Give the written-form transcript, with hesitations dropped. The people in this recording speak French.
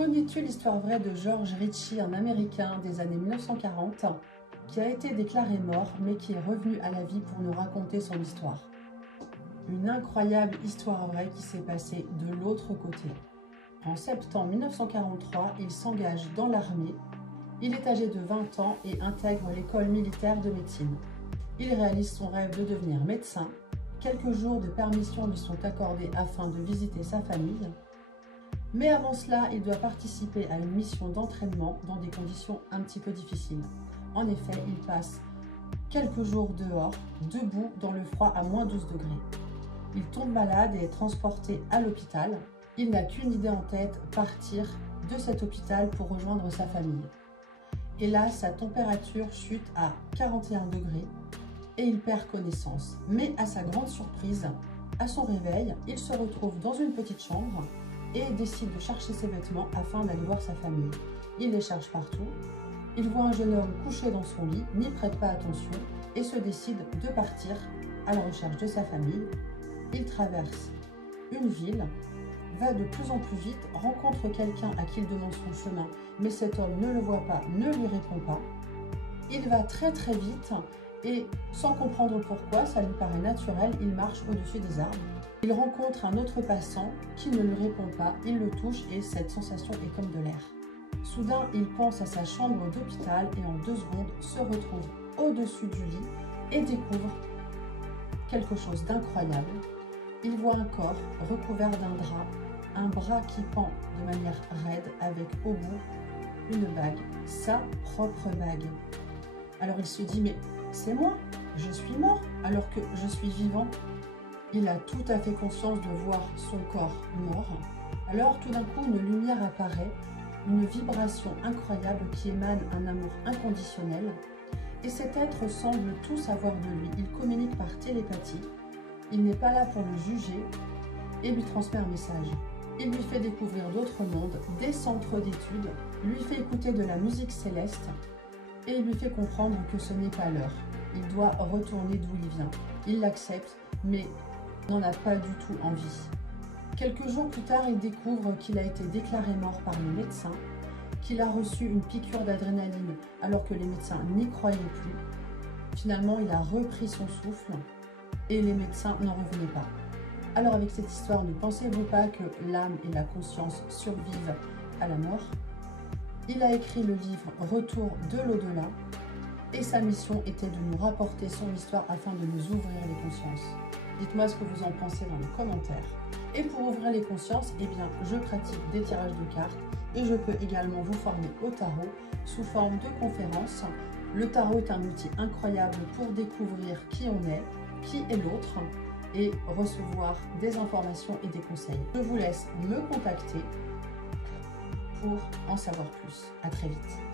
Connais-tu l'histoire vraie de George Ritchie, un Américain des années 1940, qui a été déclaré mort mais qui est revenu à la vie pour nous raconter son histoire? Une incroyable histoire vraie qui s'est passée de l'autre côté. En septembre 1943, il s'engage dans l'armée. Il est âgé de 20 ans et intègre l'école militaire de médecine. Il réalise son rêve de devenir médecin. Quelques jours de permission lui sont accordés afin de visiter sa famille. Mais avant cela, il doit participer à une mission d'entraînement dans des conditions un petit peu difficiles. En effet, il passe quelques jours dehors, debout dans le froid à moins 12 degrés. Il tombe malade et est transporté à l'hôpital. Il n'a qu'une idée en tête, partir de cet hôpital pour rejoindre sa famille. Et là, sa température chute à 41 degrés et il perd connaissance. Mais à sa grande surprise, à son réveil, il se retrouve dans une petite chambre et décide de chercher ses vêtements afin d'aller voir sa famille. Il les cherche partout. Il voit un jeune homme couché dans son lit, n'y prête pas attention et se décide de partir à la recherche de sa famille. Il traverse une ville, va de plus en plus vite, rencontre quelqu'un à qui il demande son chemin, mais cet homme ne le voit pas, ne lui répond pas. Il va très vite et sans comprendre pourquoi, ça lui paraît naturel, il marche au-dessus des arbres. Il rencontre un autre passant qui ne lui répond pas, il le touche et cette sensation est comme de l'air. Soudain, il pense à sa chambre d'hôpital et en 2 secondes se retrouve au-dessus du lit et découvre quelque chose d'incroyable. Il voit un corps recouvert d'un drap, un bras qui pend de manière raide avec au bout une bague, sa propre bague. Alors il se dit, mais c'est moi, je suis mort alors que je suis vivant. Il a tout à fait conscience de voir son corps mort. Alors tout d'un coup, une lumière apparaît, une vibration incroyable qui émane un amour inconditionnel. Et cet être semble tout savoir de lui. Il communique par télépathie. Il n'est pas là pour le juger et lui transmet un message. Il lui fait découvrir d'autres mondes, des centres d'études, lui fait écouter de la musique céleste et il lui fait comprendre que ce n'est pas l'heure. Il doit retourner d'où il vient. Il l'accepte, mais n'en a pas du tout envie. Quelques jours plus tard, il découvre qu'il a été déclaré mort par le médecin, qu'il a reçu une piqûre d'adrénaline alors que les médecins n'y croyaient plus. Finalement, il a repris son souffle et les médecins n'en revenaient pas. Alors avec cette histoire, ne pensez-vous pas que l'âme et la conscience survivent à la mort? Il a écrit le livre Retour de l'au-delà et sa mission était de nous rapporter son histoire afin de nous ouvrir les consciences. Dites-moi ce que vous en pensez dans les commentaires. Et pour ouvrir les consciences, eh bien, je pratique des tirages de cartes et je peux également vous former au tarot sous forme de conférences. Le tarot est un outil incroyable pour découvrir qui on est, qui est l'autre et recevoir des informations et des conseils. Je vous laisse me contacter pour en savoir plus. À très vite.